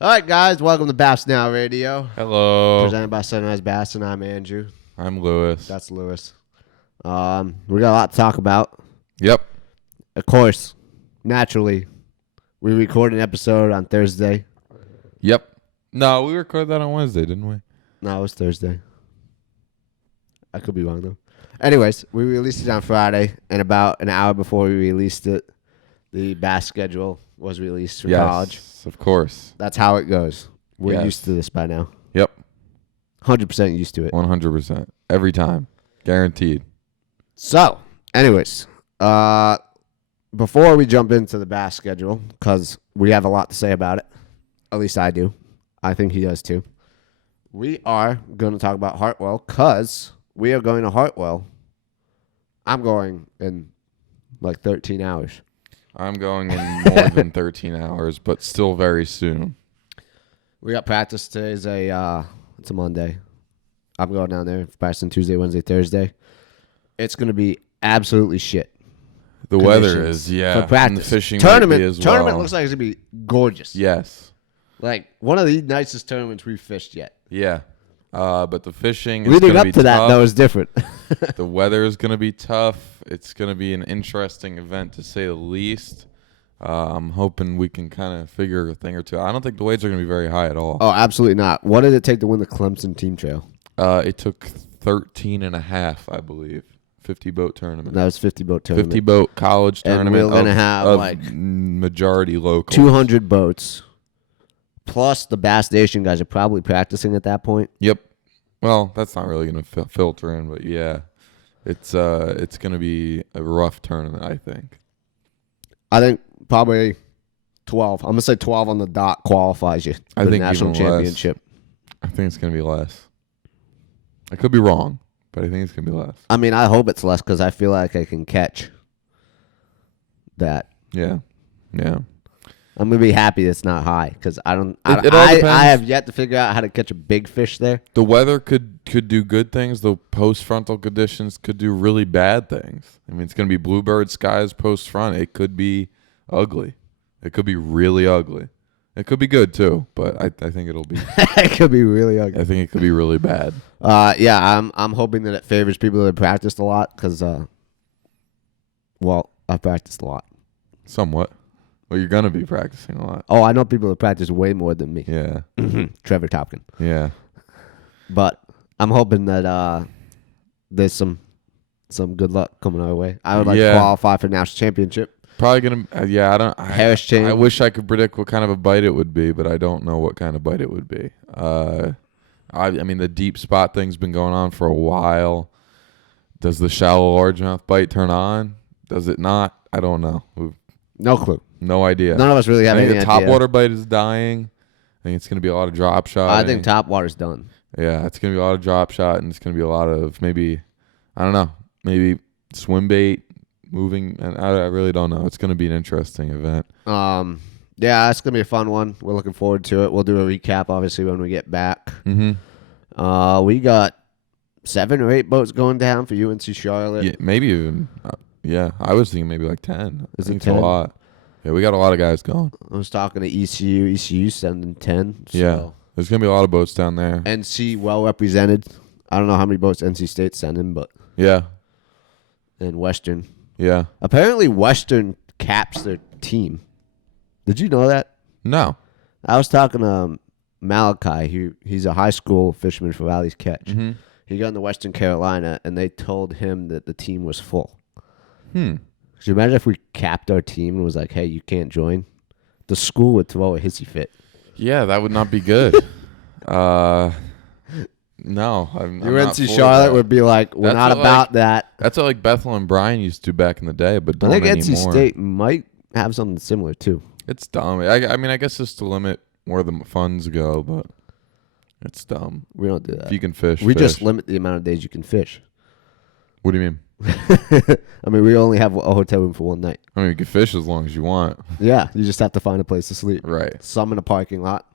All right, guys, welcome to Bass Now Radio. Hello. Presented by Sunrise Bass, and I'm Andrew. I'm Lewis. That's Lewis. We got a lot to talk about. Yep. Of course, naturally, we recorded an episode on Thursday. Yep. No, we recorded that on Wednesday, didn't we? No, it was Thursday. I could be wrong, though. Anyways, we released it on Friday, and about an hour before we released it, the Bass schedule was released for college. Yes, of course. That's how it goes. We're Yes. used to this by now. Yep. 100% used to it. 100%. Every time. Guaranteed. So, anyways, before we jump into the Bass schedule, because we have a lot to say about it, at least I do. I think he does too. We are going to talk about Hartwell because we are going to Hartwell. I'm going in like 13 hours. I'm going in more than 13 hours, but still very soon. We got practice today. It's a Monday. I'm going down there practicing Tuesday, Wednesday, Thursday. It's going to be absolutely shit. The weather is, yeah. For practice. And the fishing tournament, might be as tournament well. looks like it's going to be gorgeous. Yes. Like one of the nicest tournaments we've fished yet. Yeah. But the fishing is Leading going to up be to that, tough. though, is different. The weather is going to be tough. It's going to be an interesting event, to say the least. I'm hoping we can kind of figure a thing or two. I don't think the weights are going to be very high at all. Oh, absolutely not. What did it take to win the Clemson team trail? It took 13 and a half, I believe. 50 boat tournament. That was 50 boat tournament. 50 boat college And tournament. we're gonna have, of like, majority local. 200 boats. Plus, the Bass Nation guys are probably practicing at that point. Yep. Well, that's not really going to filter in, but yeah, it's going to be a rough tournament, I think. I think probably 12. I'm gonna say 12 on the dot qualifies you I for the think national even less. championship. I think it's going to be less. I could be wrong, but I think it's going to be less. I mean, I hope it's less because I feel like I can catch that. Yeah. Yeah. I'm gonna be happy it's not high because I don't. It all depends. I have yet to figure out how to catch a big fish there. The weather could do good things. The post-frontal conditions could do really bad things. I mean, it's going to be bluebird skies post-front. It could be ugly. It could be really ugly. It could be good, too, but I think it'll be... It could be really ugly. I think it could be really bad. Yeah, I'm hoping that it favors people that have practiced a lot because, well, I've practiced a lot. Somewhat. Well, you're going to be practicing a lot. Oh, I know people that practice way more than me. Yeah. Trevor Topkin. Yeah. But I'm hoping that there's some good luck coming our way. I would like to qualify for national championship. Probably going to... Harris chain. I wish I could predict what kind of a bite it would be, but I don't know what kind of bite it would be. I mean, the deep spot thing's been going on for a while. Does the shallow largemouth bite turn on? Does it not? I don't know. No clue. No idea. None of us really have I think any the idea. topwater bite is dying. I think it's going to be a lot of drop shot. I think topwater's done. Yeah, it's going to be a lot of drop shot, and it's going to be a lot of maybe, I don't know, maybe swim bait moving. And I really don't know. It's going to be an interesting event. Yeah, it's going to be a fun one. We're looking forward to it. We'll do a recap, obviously, when we get back. Mm-hmm. We got 7 or 8 boats going down for UNC Charlotte. Yeah, maybe even, I was thinking maybe like 10. I Is think it it's 10? a lot. Yeah, we got a lot of guys going. I was talking to ECU. ECU sending 10. So. Yeah, there's going to be a lot of boats down there. NC well represented. I don't know how many boats NC State's sending, but Yeah, and Western. yeah. Apparently, Western caps their team. Did you know that? No. I was talking to Malachi. He's a high school fisherman for Valley's Catch. Mm-hmm. He got into Western Carolina, and they told him that the team was full. Could you imagine if we capped our team and was like, hey, you can't join? The school would throw a hissy fit. Yeah, that would not be good. No, I'm not UNC for Charlotte that. would be like, we're That's not what, about that. That's what like Bethel and Bryan used to back in the day, but I don't think anymore. NC State might have something similar, too. It's dumb. I mean, I guess it's to limit where the funds go, but it's dumb. We don't do If that. you can fish, We fish. just limit the amount of days you can fish. What do you mean? I mean, we only have a hotel room for one night. I mean, you can fish as long as you want. Yeah, you just have to find a place to sleep. Right. Some in a parking lot.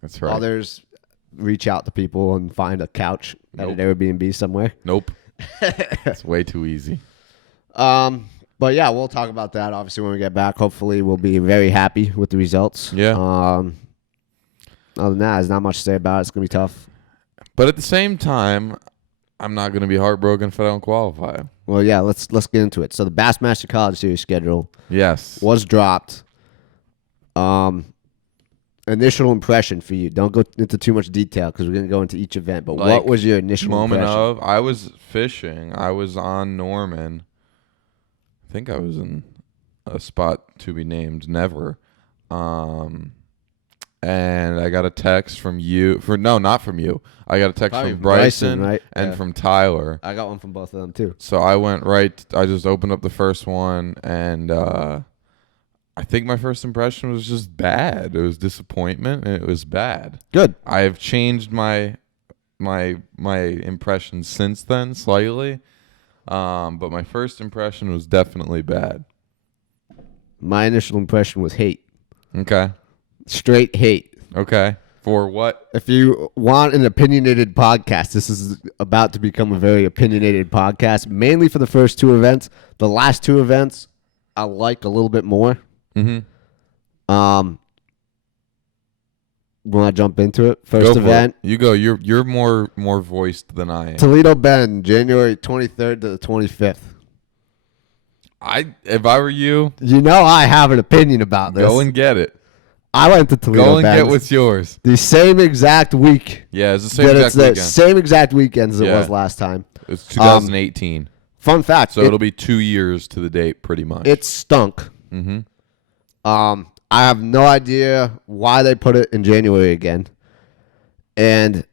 That's right. Others reach out to people and find a couch at an Airbnb somewhere. Nope. It's way too easy. But yeah, we'll talk about that obviously when we get back. Hopefully, we'll be very happy with the results. Yeah. Other than that, there's not much to say about it. It's going to be tough. But at the same time, I'm not going to be heartbroken if I don't qualify. Well, yeah, let's get into it. So the Bassmaster College Series Schedule was dropped. Initial impression for you. Don't go into too much detail because we're going to go into each event. But what was your initial impression? I was fishing. I was on Norman. I think I was in a spot to be named never. And I got a text from you. Not from you. I got a text from Bryson right? and from Tyler. I got one from both of them too. So I went right. I just opened up the first one, and I think my first impression was just bad. It was disappointment, and it was bad. Good. I have changed my impression since then slightly, but my first impression was definitely bad. My initial impression was hate. Okay. Straight hate. Okay. For what? If you want an opinionated podcast, this is about to become a very opinionated podcast, mainly for the first two events. The last two events, I like a little bit more. Mm-hmm. Want to jump into it? First event. You go. You're more voiced than I am. Toledo Bend, January 23rd to the 25th. If I were you, I have an opinion about this. Go and get it. I went to Toledo Go and Bend. get what's yours. The same exact week. Yeah, it's the same exact weekend. Same exact weekend as it was last time. It's 2018. Fun fact. So it'll be 2 years to the date, pretty much. It stunk. Mm-hmm. I have no idea why they put it in January again. And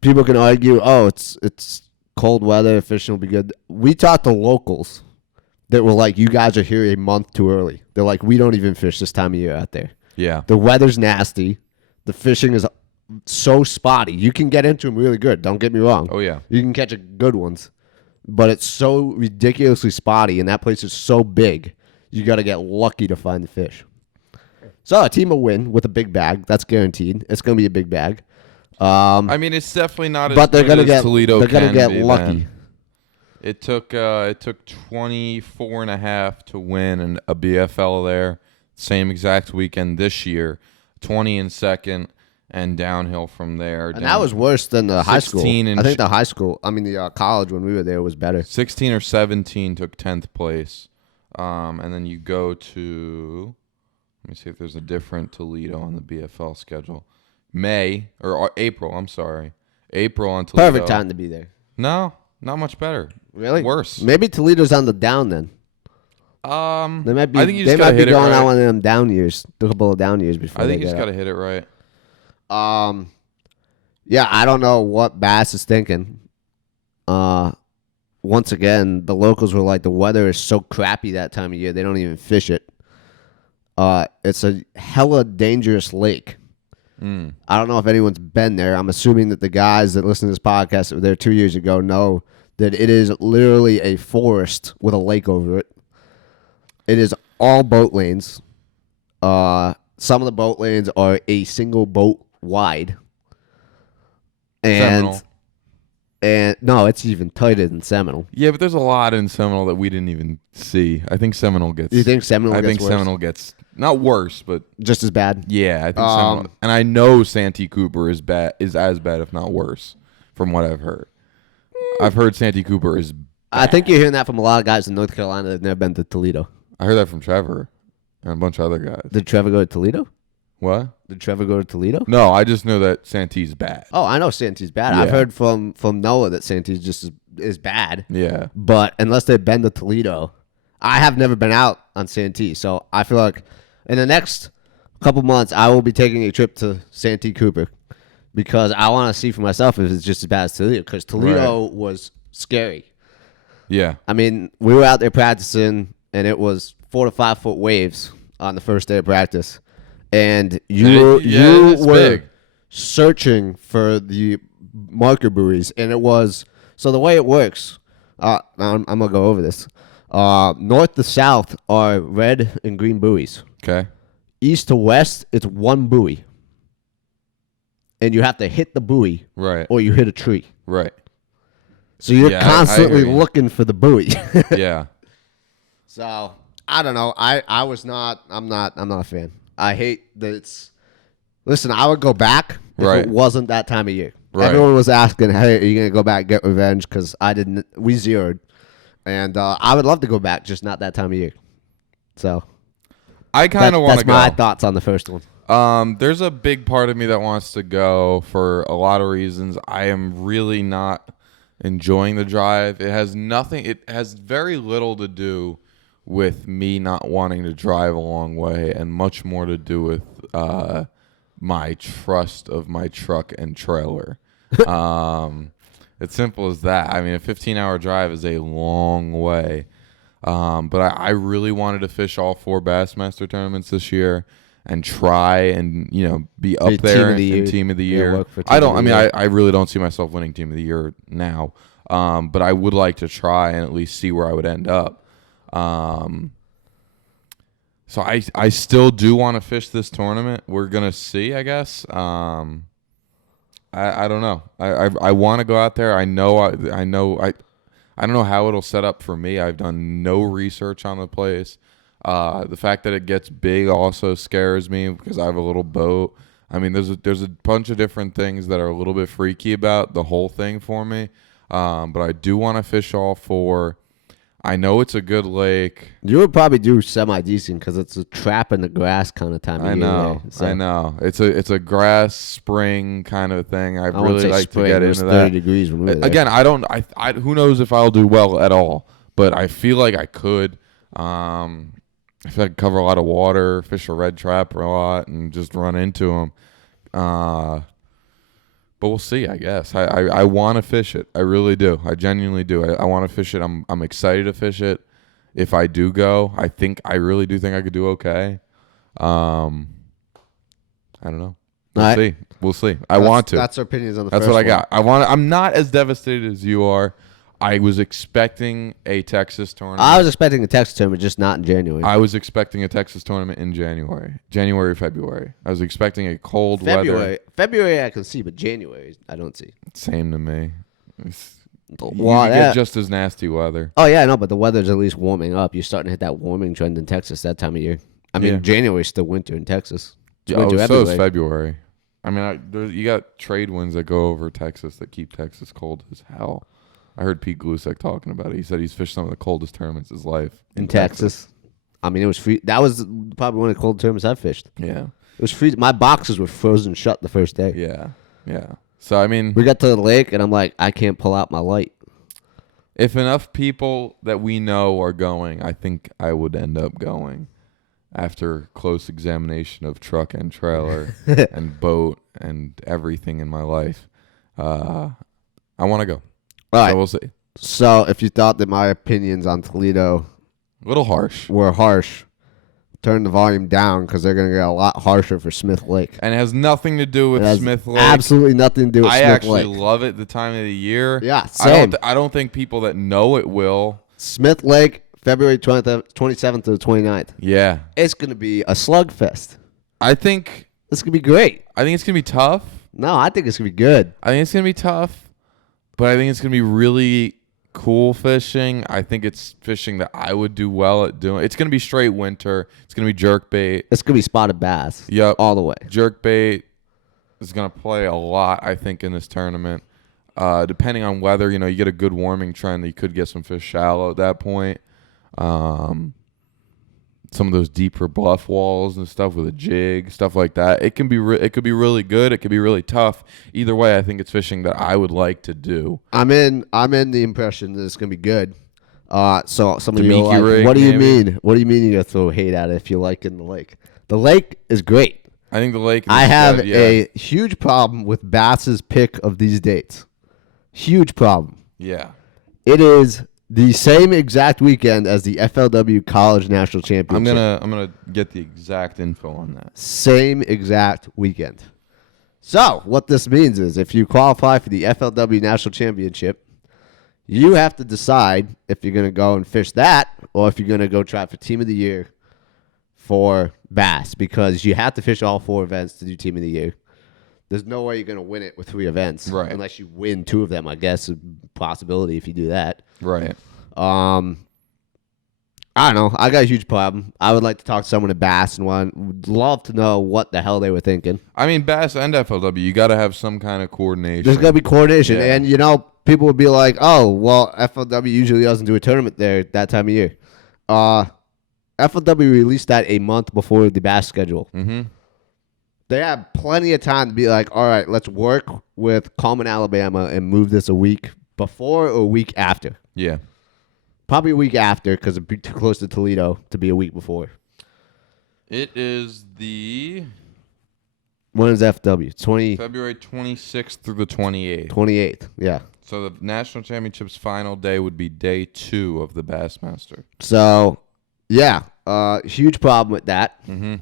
people can argue, it's cold weather, fishing will be good. We talked to locals that were like, you guys are here a month too early. They're like, we don't even fish this time of year out there. Yeah. The weather's nasty. The fishing is so spotty. You can get into them really good. Don't get me wrong. Oh, yeah. You can catch good ones. But it's so ridiculously spotty, and that place is so big, you got to get lucky to find the fish. So a team will win with a big bag. That's guaranteed. It's going to be a big bag. I mean, it's definitely not as but they're good gonna as Toledo They're going to get be lucky. then. It took 24 and a half to win a BFL there. Same exact weekend this year. 20 in second and downhill from there. And that was worse than the high school. I think the college when we were there was better. 16 or 17 took 10th place. And then you go to, let me see if there's a different Toledo on the BFL schedule. April, I'm sorry. April on Toledo. Perfect time to be there. No, not much better. Really? Worse. Maybe Toledo's on the down then. They might be. I think you just going right. on one of them down years, a couple of down years before. I think you just got to hit it right. Yeah, I don't know what Bass is thinking. Once again, the locals were like, the weather is so crappy that time of year, they don't even fish it. It's a hella dangerous lake. I don't know if anyone's been there. I'm assuming that the guys that listen to this podcast that were there 2 years ago know that it is literally a forest with a lake over it. It is all boat lanes. Some of the boat lanes are a single boat wide. And no, it's even tighter than Seminole. Yeah, but there's a lot in Seminole that we didn't even see. I think Seminole gets. You think Seminole gets worse? I think Seminole gets not worse, but just as bad. Yeah, I think Seminole. And I know Santee Cooper is as bad, if not worse, from what I've heard. I've heard Santee Cooper is bad. I think you're hearing that from a lot of guys in North Carolina that've never been to Toledo. I heard that from Trevor and a bunch of other guys. Did Trevor go to Toledo? What? Did Trevor go to Toledo? No, I just know that Santee's bad. Oh, I know Santee's bad. Yeah. I've heard from Noah that Santee's just is bad. Yeah. But unless they've been to Toledo, I have never been out on Santee. So I feel like in the next couple months, I will be taking a trip to Santee Cooper because I want to see for myself if it's just as bad as Toledo. Because Toledo was scary. Yeah. I mean, we were out there practicing, and it was 4 to 5 foot waves on the first day of practice. And you were big. Searching for the marker buoys, and it was so the way it works. I'm gonna go over this. North to south are red and green buoys. Okay. East to west, it's one buoy, and you have to hit the buoy, right, or you hit a tree, right. So you're constantly looking for the buoy. Yeah. So I don't know. I'm not a fan. I hate that it's. Listen, I would go back if Right. it wasn't that time of year. Right. Everyone was asking, hey, are you going to go back and get revenge? Because we zeroed. And I would love to go back, just not that time of year. So I kind of want to that's my go. thoughts on the first one. There's a big part of me that wants to go for a lot of reasons. I am really not enjoying the drive. It has very little to do with me not wanting to drive a long way and much more to do with my trust of my truck and trailer. It's simple as that. I mean, a 15-hour drive is a long way. But I really wanted to fish all 4 Bassmaster tournaments this year and try and, be up there in Team of the Year. I really don't see myself winning Team of the Year now. But I would like to try and at least see where I would end up. So I still do want to fish this tournament. We're going to see, I guess. I don't know. I want to go out there. I don't know how it'll set up for me. I've done no research on the place. The fact that it gets big also scares me because I have a little boat. I mean, there's a bunch of different things that are a little bit freaky about the whole thing for me. But I do want to fish all 4. I know it's a good lake. You would probably do semi-decent because it's a trap in the grass kind of time of year. I know. It's a grass spring kind of thing. I really like to get into that. 30 degrees when we were there. Again, I who knows if I'll do well at all, but I feel like I could. I feel like I could cover a lot of water, fish a red trapper a lot, and just run into them. But we'll see, I guess. I want to fish it. I really do. I genuinely do. I want to fish it. I'm excited to fish it. If I do go, I really do think I could do okay. I don't know. We'll see. I want to. That's our opinions on the first That's what one. I got. I'm not as devastated as you are. I was expecting a Texas tournament. I was expecting a Texas tournament, just not in January. I was expecting a Texas tournament in January, February. I was expecting a cold weather. February I can see, but January I don't see. Same to me. You get just as nasty weather. Oh, yeah, I know, but the weather's at least warming up. You're starting to hit that warming trend in Texas that time of year. I mean, January's still winter in Texas. It's winter so is everywhere. February. I mean, you got trade winds that go over Texas that keep Texas cold as hell. I heard Pete Glusek talking about it. He said he's fished some of the coldest tournaments of his life. In Texas. I mean, it was free. That was probably one of the cold tournaments I've fished. Yeah. It was freezing. My boxes were frozen shut the first day. Yeah. So, I mean, we got to the lake, and I'm like, I can't pull out my light. If enough people that we know are going, I think I would end up going after close examination of truck and trailer and boat and everything in my life. I want to go. All right. So we'll see. So if you thought that my opinions on Toledo A little harsh. were harsh, turn the volume down because they're going to get a lot harsher for Smith Lake. And it has nothing to do with It has Smith Lake. absolutely nothing to do with I Smith actually Lake. love it the time of the year. Yeah, same. I don't think people that know it will. Smith Lake, February 27th to the 29th. Yeah. It's going to be a slugfest. I think It's going to be great. it's going to be tough. No, I think it's going to be good. I think it's going to be tough, but I think it's going to be really cool fishing. I think it's fishing that I would do well at doing. It's going to be straight winter. It's going to be jerkbait. It's going to be spotted bass. Yep. All the way. Jerkbait is going to play a lot, I think, in this tournament. Depending on weather, you get a good warming trend. You could get some fish shallow at that point. Some of those deeper bluff walls and stuff with a jig, stuff like that. It can be. It could be really good. It could be really tough. Either way, I think it's fishing that I would like to do. I'm in the impression that it's going to be good. So some of you are Demiki like, rig, what do you maybe? mean? What do you mean you're going to throw hate at it if you like it in the lake? The lake is great. I think the lake. I have good, yeah. a huge problem with Bass's pick of these dates. Huge problem. Yeah. It is the same exact weekend as the FLW College National Championship. I'm gonna get the exact info on that. Same exact weekend. So what this means is if you qualify for the FLW National Championship, you have to decide if you're going to go and fish that or if you're going to go try for Team of the Year for bass, because you have to fish all 4 events to do Team of the Year. There's no way you're going to win it with 3 events. Right. Unless you win 2 of them, I guess, a possibility if you do that. Right. I don't know. I got a huge problem. I would like to talk to someone at Bass and would love to know what the hell they were thinking. I mean, Bass and FLW, you got to have some kind of coordination. There's got to be coordination. Yeah. And, you know, people would be like, oh, well, FLW usually doesn't do a tournament there that time of year. FLW released that a month before the Bass schedule. Mm-hmm. They have plenty of time to be like, all right, let's work with Coleman, Alabama, and move this a week before or a week after. Yeah. Probably a week after because it'd be too close to Toledo to be a week before. It is the When is FW? February 26th through the 28th. 28th, yeah. So the National Championships final day would be day 2 of the Bassmaster. So, yeah, huge problem with that. Mm-hmm.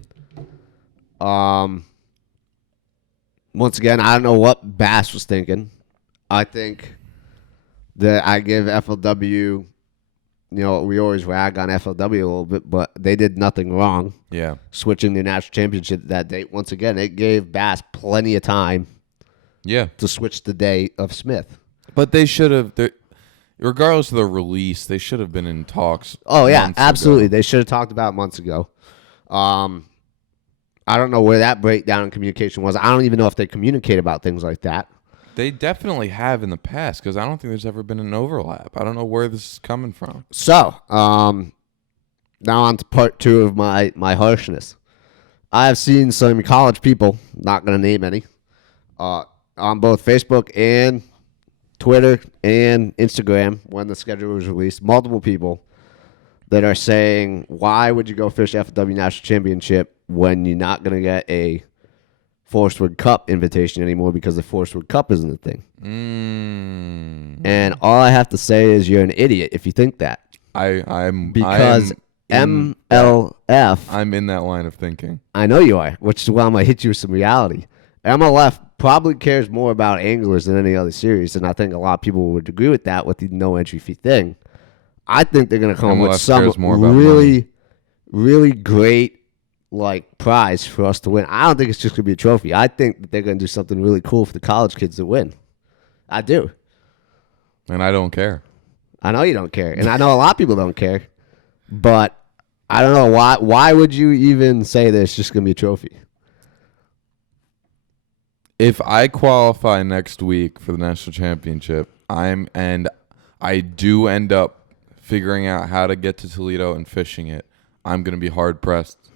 Once again, I don't know what Bass was thinking. I think that I give FLW, you know, we always rag on FLW a little bit, but they did nothing wrong. Yeah. Switching the national championship that date. Once again, it gave Bass plenty of time. Yeah. To switch the day of Smith. But they should have, regardless of the release, they should have been in talks. Oh, yeah, months absolutely. ago. They should have talked about it months ago. I don't know where that breakdown in communication was. I don't even know if they communicate about things like that. They definitely have in the past because I don't think there's ever been an overlap. I don't know where this is coming from. So, now on to part 2 of my harshness. I have seen some college people, not going to name any, on both Facebook and Twitter and Instagram when the schedule was released, multiple people that are saying, why would you go fish FW National Championship when you're not going to get a Forest Wood Cup invitation anymore because the Forest Wood Cup isn't a thing? And all I have to say is you're an idiot if you think that. Because MLF. I'm in that line of thinking. I know you are, which is why I'm going to hit you with some reality. MLF probably cares more about anglers than any other series, and I think a lot of people would agree with that with the no entry fee thing. I think they're going to come MLS with some really, really great like prize for us to win. I don't think it's just going to be a trophy. I think that they're going to do something really cool for the college kids to win. I do. And I don't care. I know you don't care, and I know a lot of people don't care, but I don't know why. Why would you even say that it's just going to be a trophy? If I qualify next week for the national championship, I do end up figuring out how to get to Toledo and fishing it, I'm going to be hard pressed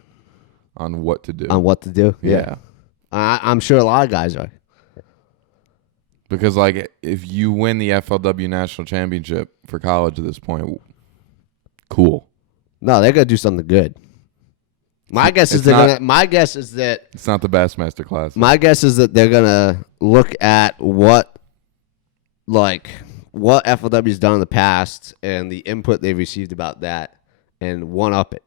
on what to do. On what to do? Yeah. I'm sure a lot of guys are. Because, like, if you win the FLW national championship for college at this point, cool. No, they're gonna do something good. My guess is that it's not the Bassmaster class. My guess is that they're gonna look at what FLW's done in the past and the input they've received about that, and one up it.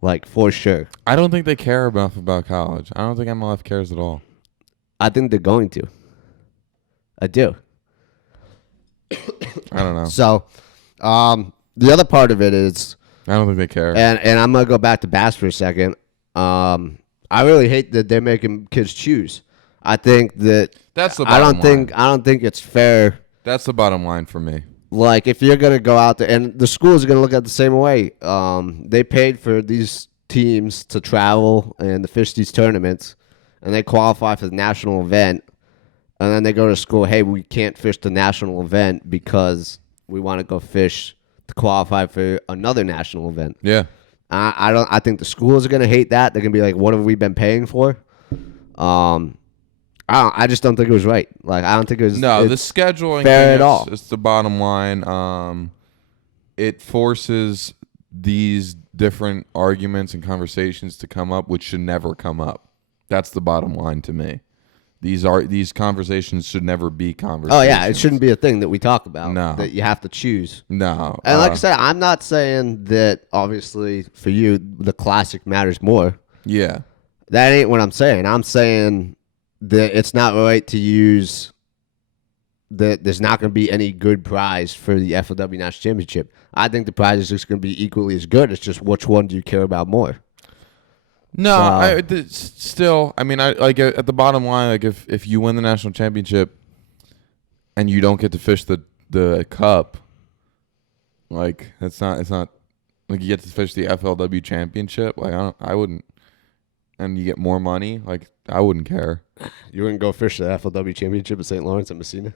Like, for sure. I don't think they care enough about college. I don't think MLF cares at all. I think they're going to. I do. I don't know. So, the other part of it is, I don't think they care. and I'm gonna go back to Bass for a second. I really hate that they're making kids choose. I think that that's the bottom line. I don't think it's fair. That's the bottom line for me. Like, if you're gonna go out there, and the schools are gonna look at it the same way. They paid for these teams to travel and to fish these tournaments, and they qualify for the national event. And then they go to school, hey, we can't fish the national event because we want to go fish to qualify for another national event. Yeah. I think the schools are going to hate that. They're going to be like, what have we been paying for? I just don't think it was right. Like, I don't think it was the scheduling fair thing at all. It's the bottom line. It forces these different arguments and conversations to come up, which should never come up. That's the bottom line to me. These conversations should never be conversations. Oh, yeah, it shouldn't be a thing that we talk about. No. That you have to choose. No. And like I said, I'm not saying that, obviously, for you, the classic matters more. Yeah. That ain't what I'm saying. I'm saying that it's not right to use that there's not going to be any good prize for the FLW National Championship. I think the prize is just going to be equally as good. It's just which one do you care about more? No, still, I mean, I like at the bottom line, like if you win the national championship and you don't get to fish the cup, like it's not Like you get to fish the FLW championship. Like I wouldn't, and you get more money. Like I wouldn't care. You wouldn't go fish the FLW championship at St. Lawrence and Messina?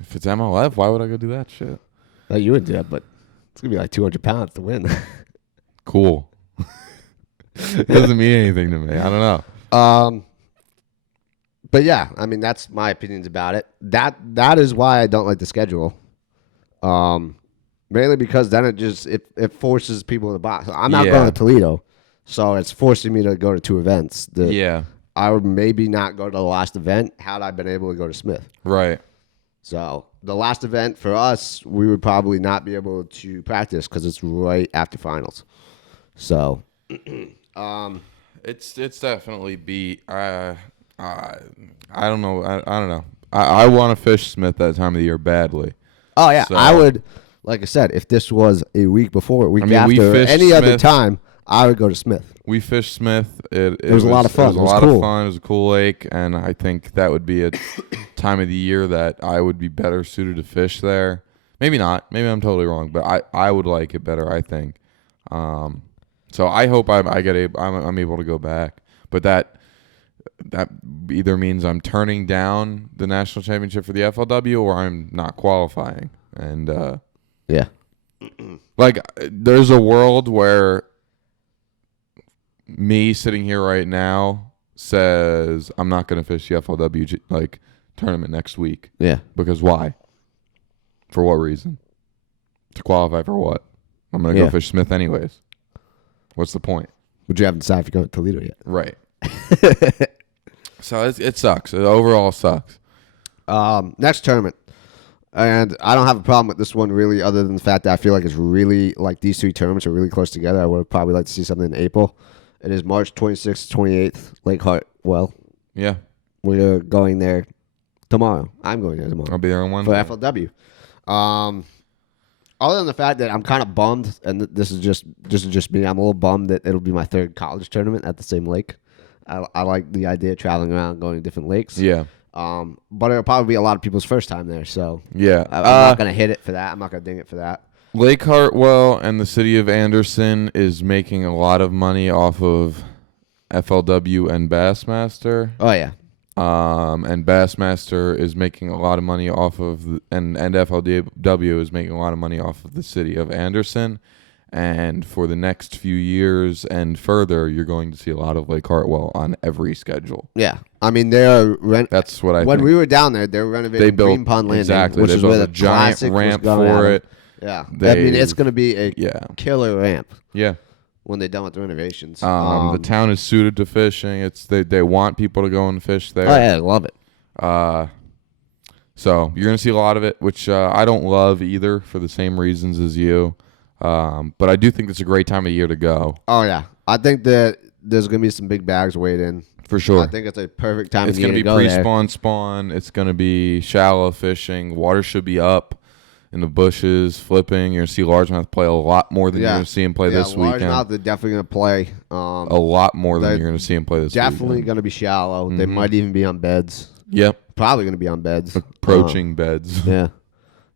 If it's MLF, why would I go do that shit? No, you would do that, but it's going to be like 200 pounds to win. Cool. It doesn't mean anything to me. I don't know. But yeah, I mean, that's my opinions about it. That is why I don't like the schedule. Mainly because then it forces people in the box. I'm not going to Toledo, so it's forcing me to go to 2 events. I would maybe not go to the last event had I been able to go to Smith. Right. So the last event for us, we would probably not be able to practice because it's right after finals. So, it's definitely I don't know. I don't know. I want to fish Smith that time of the year badly. Oh yeah, So, I would. Like I said, if this was a week before, week we after, or fished any other Smith. Time, I would go to Smith. We fished Smith. It was a lot of fun. It was a lot of fun. It was a cool lake, and I think that would be a time of the year that I would be better suited to fish there. Maybe not. Maybe I'm totally wrong, but I would like it better. I think. So I hope I'm able to go back, but that either means I'm turning down the national championship for the FLW or I'm not qualifying. And yeah, like there's a world where me sitting here right now says I'm not going to fish the FLW like tournament next week. Yeah, because why? For what reason? To qualify for what? I'm going to go fish Smith anyways. What's the point? But you haven't decided if you're going to Toledo yet. Right. So it sucks. It overall sucks. Next tournament. And I don't have a problem with this one really, other than the fact that I feel like it's really, like these 3 tournaments are really close together. I would probably like to see something in April. It is March 26th, 28th, Lake Hartwell. Yeah. We're going there tomorrow. I'm going there tomorrow. I'll be there on Wednesday. For FLW. Other than the fact that I'm kind of bummed, and this is just me, I'm a little bummed that it'll be my 3rd college tournament at the same lake. I like the idea of traveling around, going to different lakes. Yeah. But it'll probably be a lot of people's first time there, so yeah, I'm not going to hit it for that. I'm not going to ding it for that. Lake Hartwell and the city of Anderson is making a lot of money off of FLW and Bassmaster. Oh, yeah. And Bassmaster is making a lot of money off of, and FLW is making a lot of money off of the city of Anderson. And for the next few years and further, you're going to see a lot of Lake Hartwell on every schedule. Yeah. I mean, they're That's what I when think. we were down there, they were renovating They built Green Pond Landing, exactly. which They is built where a the giant classic ramp was going for at. it. Yeah. I mean, it's going to be a killer ramp. Yeah. When they're done with the renovations. The town is suited to fishing. They want people to go and fish there. Oh, yeah, I love it. So you're going to see a lot of it, which I don't love either for the same reasons as you. But I do think it's a great time of year to go. Oh, yeah. I think that there's going to be some big bags weighed in. For sure. I think it's a perfect time of year to It's go going to be there. pre-spawn spawn. It's going to be shallow fishing. Water should be up in the bushes, flipping. You're going to see largemouth play a lot more than you're going to see him play this weekend. Largemouth are definitely going to play. A lot more than you're going to see him play this weekend. Definitely going to be shallow. They might even be on beds. Yep. Probably going to be on beds. Approaching beds. Yeah.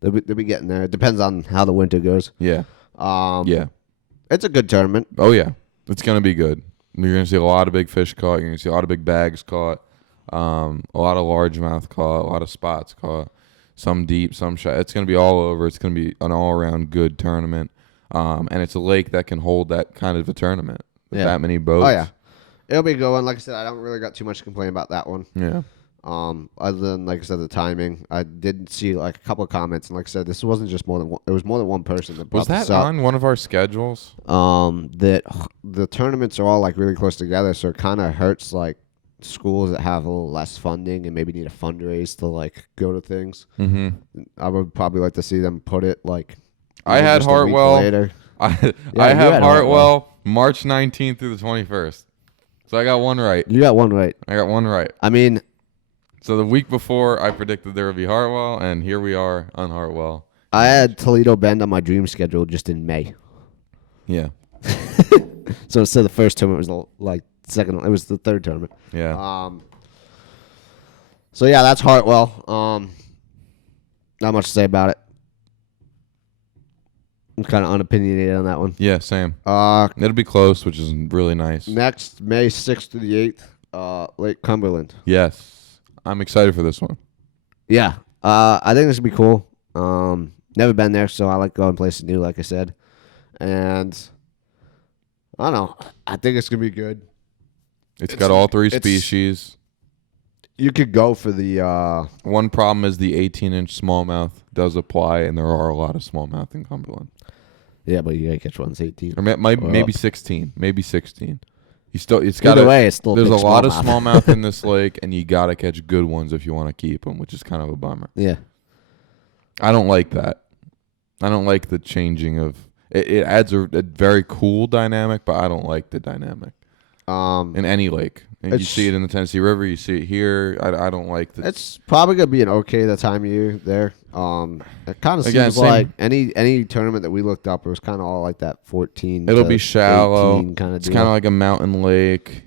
They'll be getting there. It depends on how the winter goes. Yeah. Yeah. It's a good tournament. Oh, yeah. It's going to be good. You're going to see a lot of big fish caught. You're going to see a lot of big bags caught. A lot of largemouth caught. A lot of spots caught. Some deep, some shallow. It's going to be all over. It's going to be an all-around good tournament. And it's a lake that can hold that kind of a tournament. With that many boats. Oh, yeah. It'll be a good one. Like I said, I don't really got too much to complain about that one. Yeah. Other than, like I said, the timing. I did see like a couple of comments, and like I said, this wasn't just more than one. It was more than one person that brought Was that this up. on one of our schedules? That the tournaments are all like really close together, so it kind of hurts like schools that have a little less funding and maybe need a fundraise to like go to things. Mm-hmm. I would probably like to see them put it like. I had just a week Hartwell. later. I you have had Hartwell March 19th through the 21st. So I got one right. You got one right. I got one right. I mean, so the week before, I predicted there would be Hartwell, and here we are on Hartwell. I had Toledo Bend on my dream schedule just in May. Yeah. So instead of the first tournament, it was like second. It was the third tournament. Yeah. So yeah, that's Hartwell. Not much to say about it. I'm kind of unopinionated on that one. Yeah, same. It'll be close, which is really nice. Next, May 6th to the 8th, Lake Cumberland. Yes. I'm excited for this one. Yeah. I think this will be cool. Never been there, so I like going places new, like I said. And I don't know. I think it's going to be good. It's got all three species. You could go for the... One problem is the 18-inch smallmouth does apply, and there are a lot of smallmouth in Cumberland. Yeah, but you got to catch one's 18. Or maybe 16. Maybe 16. Either way, it's still there's a lot of smallmouth. smallmouth in this lake, and you got to catch good ones if you want to keep them, which is kind of a bummer. Yeah. I don't like that. I don't like the changing of... It adds a very cool dynamic, but I don't like the dynamic. In any lake. And you see it in the Tennessee River. You see it here. I don't like this. It's probably going to be that time of year there. It kind of seems same. like any tournament that we looked up, it was kind of all like that 14 It'll to be shallow. 18 kind of It's deal. kind of like a mountain lake.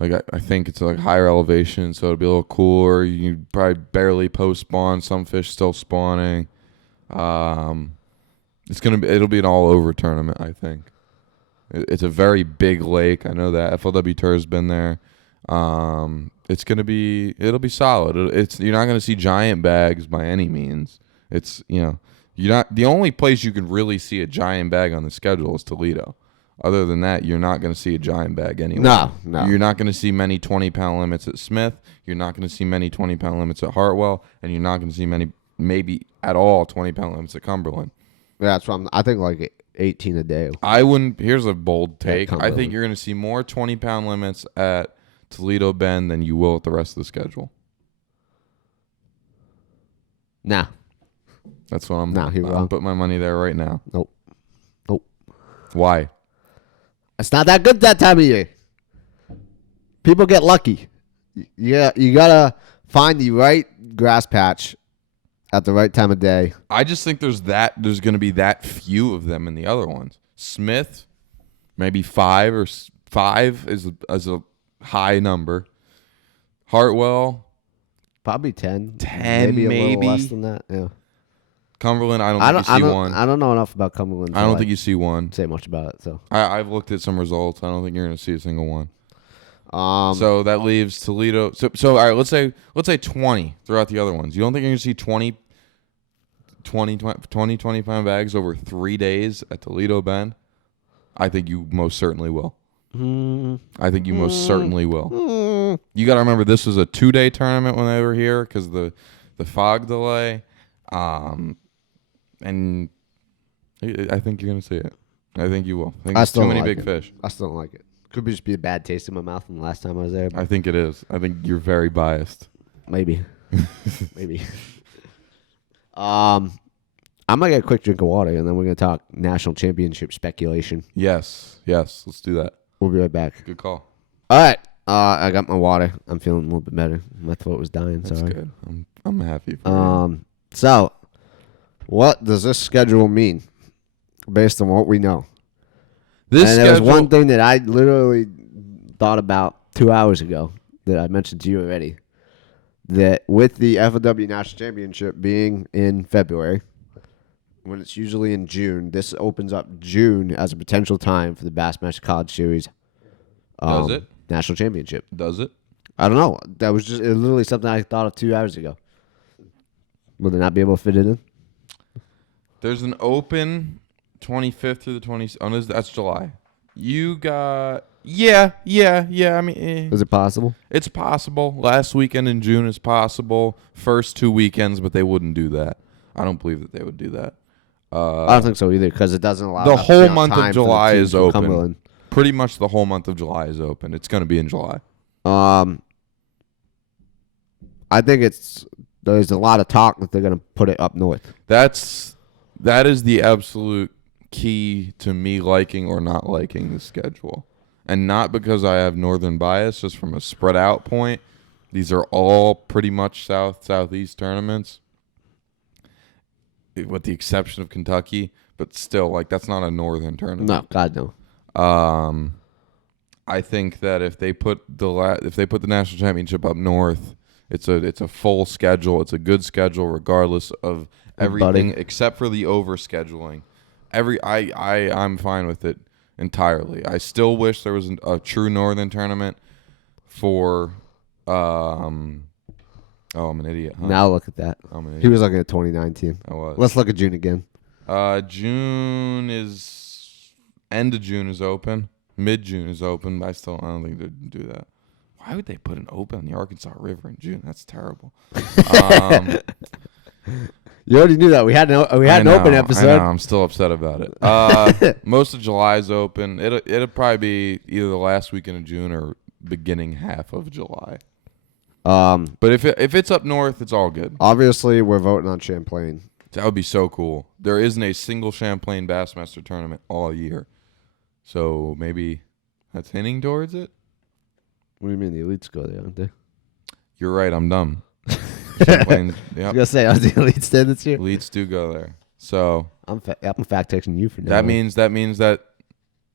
Like I think it's like higher elevation, so it'll be a little cooler. You probably barely post spawn. Some fish still spawning. It'll be an all over tournament, I think. It's a very big lake. I know that FLW Tour's been there. It'll be solid. You're not going to see giant bags by any means. You're not, the only place you can really see a giant bag on the schedule is Toledo. Other than that, you're not going to see a giant bag anywhere. No. You're not going to see many 20-pound limits at Smith. You're not going to see many 20-pound limits at Hartwell, and you're not going to see many, maybe at all, 20-pound limits at Cumberland. Yeah, that's what I think like 18 a day. Here's a bold take. I think you're going to see more 20-pound limits at Toledo Bend than you will at the rest of the schedule. Nah. That's what I'm putting my money there right now. Nope. Why? It's not that good that time of year. People get lucky. You gotta find the right grass patch at the right time of day. I just think there's going to be that few of them in the other ones. Smith, maybe 5 is a high number. Hartwell, probably 10. 10 maybe. A little less maybe. than that. Yeah. Cumberland, I don't think you see one. I don't know enough about Cumberland. I don't think you see one. Say much about it. So I've looked at some results. I don't think you're going to see a single one. So that leaves Toledo. So all right, let's say 20 throughout the other ones. You don't think you're going to see 25 bags over 3 days at Toledo Bend? I think you most certainly will. I think you most certainly will. You got to remember this was a 2-day tournament when they were here because the fog delay. And I think you're going to see it. I think you will. I think it's too many big fish. I still don't like it. Could just be a bad taste in my mouth from the last time I was there. I think it is. I think you're very biased. Maybe. Maybe. I'm going to get a quick drink of water, and then we're going to talk national championship speculation. Yes. Let's do that. We'll be right back. Good call. All right. I got my water. I'm feeling a little bit better. My throat was dying. That's sorry. good. I'm happy for you. So, what does this schedule mean based on what we know? There was one thing that I literally thought about 2 hours ago that I mentioned to you already. That with the FLW National Championship being in February, when it's usually in June, this opens up June as a potential time for the Bassmaster College Series Does it? National Championship. Does it? I don't know. That was just literally something I thought of 2 hours ago. Will they not be able to fit it in? There's an open 25th through the 20th. Oh, that's July. You got... Yeah. I mean... Is it possible? It's possible. Last weekend in June is possible. First 2 weekends, but they wouldn't do that. I don't believe that they would do that. I don't think so either because it doesn't allow... The whole month of July is open. Cumberland. Pretty much the whole month of July is open. It's going to be in July. I think there's a lot of talk that they're going to put it up north. That is the absolute key to me liking or not liking the schedule. And not because I have northern bias, just from a spread out point. These are all pretty much southeast tournaments, with the exception of Kentucky. But still, like, that's not a northern tournament. No, God no. I think that if they put the national championship up north, it's a full schedule. It's a good schedule regardless of everything except for the overscheduling. I'm fine with it entirely. I still wish there was a true Northern tournament for Oh, I'm an idiot. Huh? Now look at that. I'm an He idiot. was looking at 2019. I was. Let's look at June again. June is end of June is open. Mid June is open. I don't think they'd do that. Why would they put an open on the Arkansas River in June? That's terrible. You already knew that. We had an open episode. I know. I'm still upset about it. Most of July is open. It'll probably be either the last weekend of June or beginning half of July. But if it's up north, it's all good. Obviously, we're voting on Champlain. That would be so cool. There isn't a single Champlain Bassmaster tournament all year, so maybe that's hinting towards it. What do you mean the elites go there, aren't they? You're right. I'm dumb. Champlain. I Yep. was gonna say, are the elites there this year? Elites do go there. So I'm fact checking you for now. that means that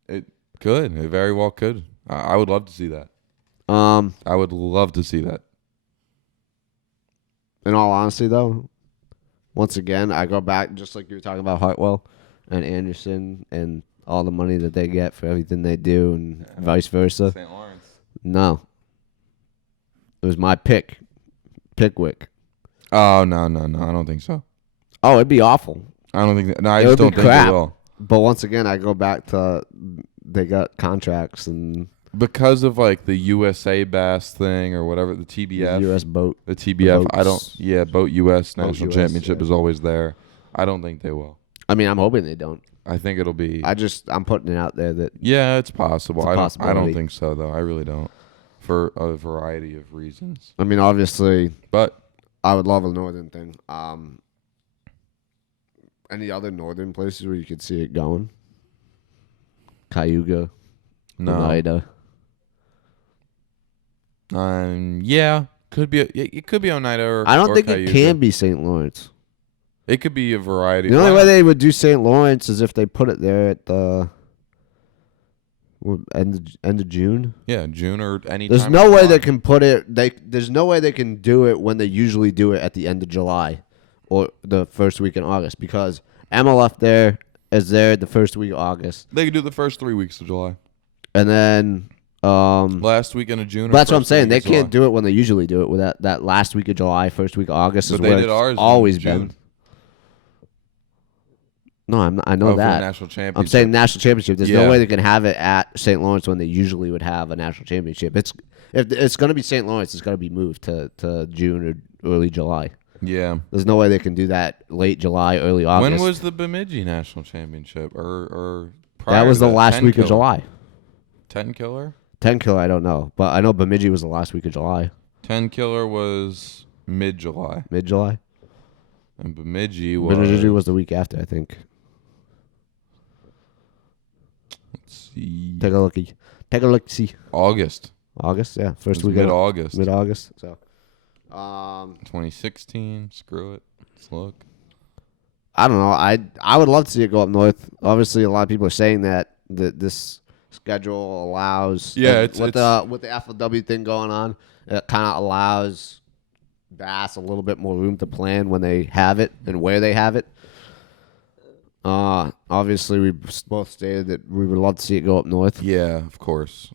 it could. It very well could. I would love to see that. I would love to see that. In all honesty, though, once again, I go back just like you were talking about Hartwell and Anderson and all the money that they get for everything they do, and vice versa. St. Lawrence. No, it was my pick, Pickwick. Oh no! I don't think so. Oh, it'd be awful. I don't think. No, I It just would be don't think crap. they will. But once again, I go back to they got contracts and Because of like the USA Bass thing or whatever, the TBF, U.S. boat. the TBF. I don't. boats. Yeah, Boat US National US, Championship yeah. is always there. I don't think they will. I mean, I'm hoping they don't. I think it'll be. I'm putting it out there that Yeah, it's possible. It's a I don't possibility. think so though. I really don't, for a variety of reasons. I mean, obviously, But I would love a northern thing. Any other northern places where you could see it going? Cayuga, no. Oneida. Yeah, could be. It could be Oneida or. I don't or think Cayuga. it can be St. Lawrence. It could be a variety. The only Why way not? they would do St. Lawrence is if they put it there at the end of June. Yeah, June or any. There's time no in way July. they can put it. There's no way they can do it when they usually do it at the end of July, or the first week in August, because MLF there is there the first week of August, They could do the first 3 weeks of July. and then Last weekend of June. Or that's what I'm first saying. week They of July. can't do it when they usually do it with that last week of July, first week of August is But they where did ours it's in always June. been. No, I know for a that. national championship. I'm saying national championship. There's Yeah. no way they can have it at St. Lawrence when they usually would have a national championship. If it's going to be St. Lawrence, it's got to be moved to June or early July. Yeah. There's no way they can do that late July, early August. When was the Bemidji National Championship? Or prior that? Was to the last 10 week of killer? July. 10 killer? 10 killer, I don't know, but I know Bemidji was the last week of July, 10 killer was mid July, mid July. and Bemidji was. Bemidji was the week after, I think. Let's see, Take a looky. Take a look. See August. August, yeah, first It's week mid of August. mid August. So, 2016. Screw it. Let's look. I don't know. I would love to see it go up north. Obviously, a lot of people are saying that this schedule allows. Yeah, with the FLW thing going on, it kind of allows Bass a little bit more room to plan when they have it and where they have it. Obviously, we both stated that we would love to see it go up north. Yeah, of course.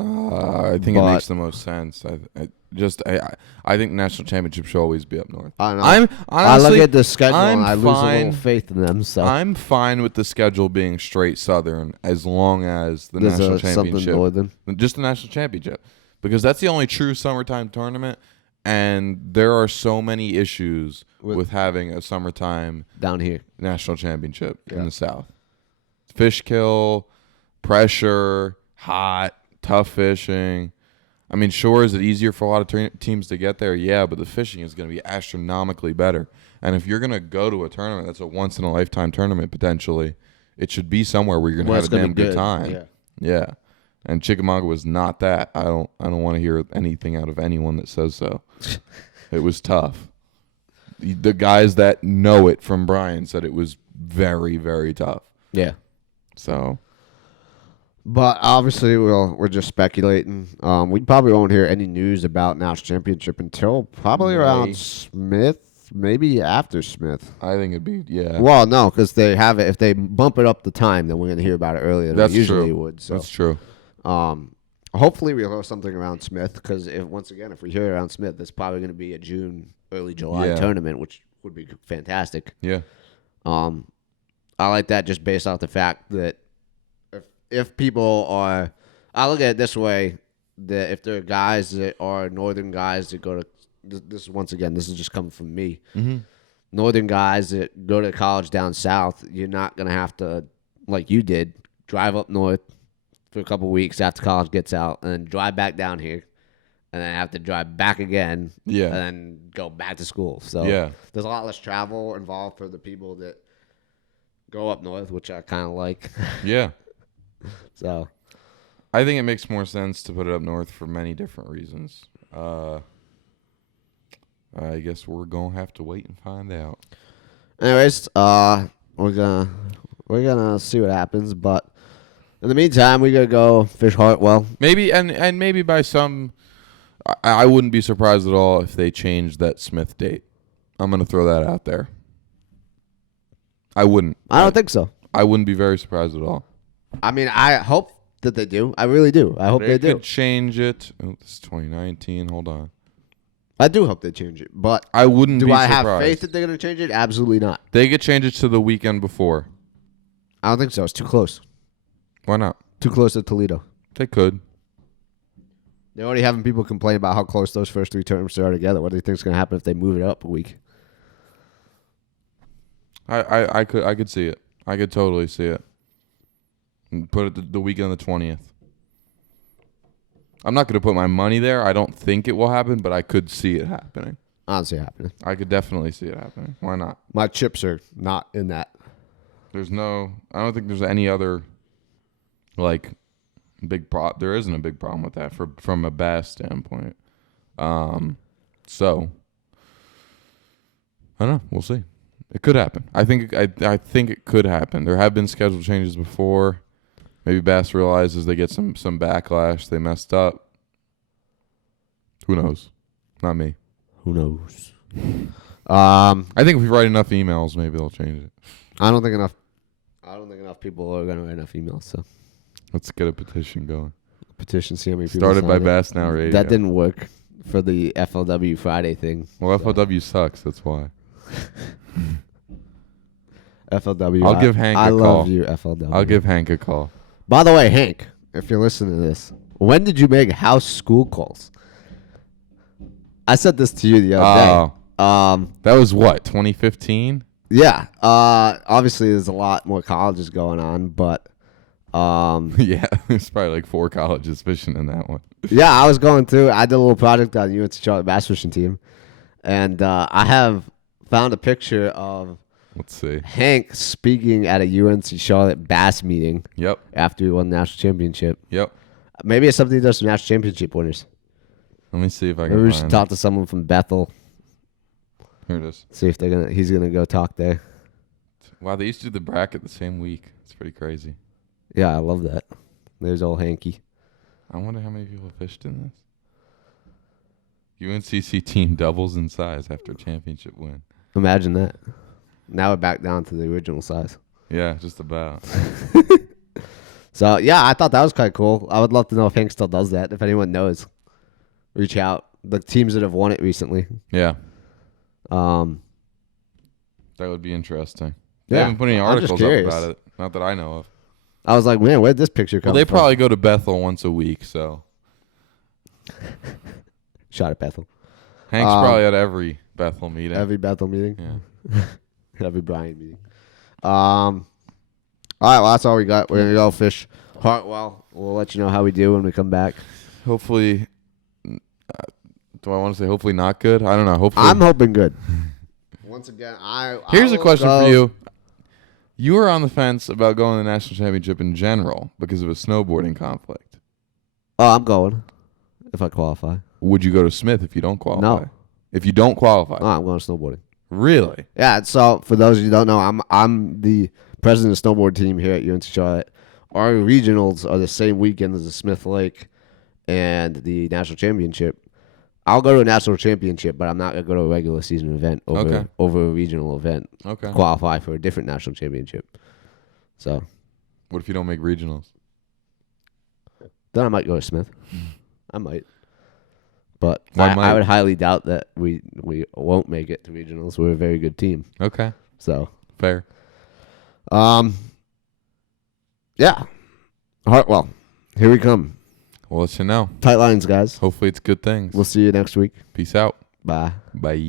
I think it But- makes the most sense. I think national championship should always be up north. I don't know. I'm I honestly, look at the schedule I'm and I lose a fine. little faith in them. So I'm fine with the schedule being straight Southern as long as the there's national something championship, northern. just the national championship, because that's the only true summertime tournament. And there are so many issues with having a summertime Down here. national championship Yeah. in the South. Fish kill, pressure, hot, tough fishing. I mean, sure, is it easier for a lot of teams to get there? Yeah, but the fishing is going to be astronomically better. And if you're going to go to a tournament that's a once-in-a-lifetime tournament, potentially, it should be somewhere where you're going to Well, have it's a gonna damn be good good. time. Yeah. Yeah. And Chickamauga was not that. I don't want to hear anything out of anyone that says so. It was tough. The guys that know it from Brian said it was very, very tough. Yeah. So, But obviously, we're just speculating. We probably won't hear any news about national championship until probably May. around Smith maybe after Smith. I think it'd be Well, no, because they have it. If they bump it up the time, then we're going to hear about it earlier than That's we usually true. would. So, That's true. hopefully we'll have something around Smith, because if we hear around Smith, it's probably going to be a June, early July tournament, which would be fantastic. Yeah. I like that just based off the fact that if people are, I look at it this way, that if there are guys that are northern guys that go to, this is once again, this is just coming from me, northern guys that go to college down south, you're not going to have to, like you did, drive up north for a couple weeks after college gets out and then drive back down here and then have to drive back again and then go back to school. So there's a lot less travel involved for the people that go up north, which I kind of like. Yeah. So I think it makes more sense to put it up north for many different reasons. I guess we're gonna have to wait and find out. Anyways, we're gonna see what happens, but in the meantime, we gotta go fish Hartwell. Maybe and maybe by some, I wouldn't be surprised at all if they changed that Smith date. I'm gonna throw that out there. I wouldn't. I don't think so. I wouldn't be very surprised at all. I mean, I hope that they do. I really do. I hope they do. Could change it. Oh, this is 2019. Hold on. I do hope they change it, but I wouldn't be surprised. Do I have faith that they're going to change it? Absolutely not. They could change it to the weekend before. I don't think so. It's too close. Why not? Too close to Toledo. They could. They're already having people complain about how close those first three tournaments are together. What do you think is going to happen if they move it up a week? I could see it. I could totally see it. And put it the weekend of the 20th. I'm not going to put my money there. I don't think it will happen, but I could see it happening. I don't see it happening. I could definitely see it happening. Why not? My chips are not in that. I don't think there's any other, like, big problem. There isn't a big problem with that from a bass standpoint. So, I don't know. We'll see. It could happen. I think it could happen. There have been schedule changes before. Maybe Bass realizes they get some backlash. They messed up. Who knows? Not me. Who knows? I think if we write enough emails, maybe they'll change it. I don't think enough people are going to write enough emails. So let's get a petition going. Petition. See how many people started by it. Bass Now Radio. That didn't work for the FLW Friday thing. Well, FLW sucks. That's why. FLW. I'll give Hank a call. I love you, FLW. I'll give Hank a call. By the way, Hank, if you're listening to this, when did you make house school calls? I said this to you the other day. That was what, 2015? Yeah. Obviously, there's a lot more colleges going on, but yeah, there's probably like 4 colleges fishing in that one. Yeah, I was going through. I did a little project on UNC Charlotte bass fishing team, and I have found a picture of. Let's see. Hank speaking at a UNC Charlotte bass meeting. Yep. After he won the national championship. Yep. Maybe it's something he does for national championship winners. Let me see if I can. Maybe we should talk to someone from Bethel. Here it is. See if he's gonna go talk there. Wow, they used to do the bracket the same week. It's pretty crazy. Yeah, I love that. There's old Hanky. I wonder how many people fished in this. UNCC team doubles in size after championship win. Imagine that. Now we're back down to the original size. Yeah, just about. So, yeah, I thought that was quite cool. I would love to know if Hank still does that. If anyone knows, reach out. The teams that have won it recently. Yeah. That would be interesting. They Yeah, haven't put any articles up about it. Not that I know of. I was like, man, where'd this picture come from? Well, they probably go to Bethel once a week, so. Shot at Bethel. Hank's probably at every Bethel meeting. Every Bethel meeting? Yeah. Every Brian meeting. All right, well, that's all we got. We're going to go fish Hartwell. We'll let you know how we do when we come back. Hopefully, do I want to say hopefully not good? I don't know. Hopefully. I'm hoping good. Once again, Here's a question for you. You were on the fence about going to the national championship in general because of a snowboarding conflict. Oh, I'm going if I qualify. Would you go to Smith if you don't qualify? No. If you don't qualify? Oh, I'm going to snowboarding. Really? Yeah, so for those of you who don't know, I'm the president of the snowboard team here at UNC Charlotte. Our regionals are the same weekend as the Smith Lake and the national championship. I'll go to a national championship, but I'm not gonna go to a regular season event over a regional event. Okay. Qualify for a different national championship. So What if you don't make regionals? then I might go to Smith. I might. But Why I might? would highly doubt that we won't make it to regionals. We're a very good team. Okay. So Fair. yeah. Hartwell. Here we come. We'll let you know. Tight lines, guys. Hopefully it's good things. We'll see you next week. Peace out. Bye. Bye.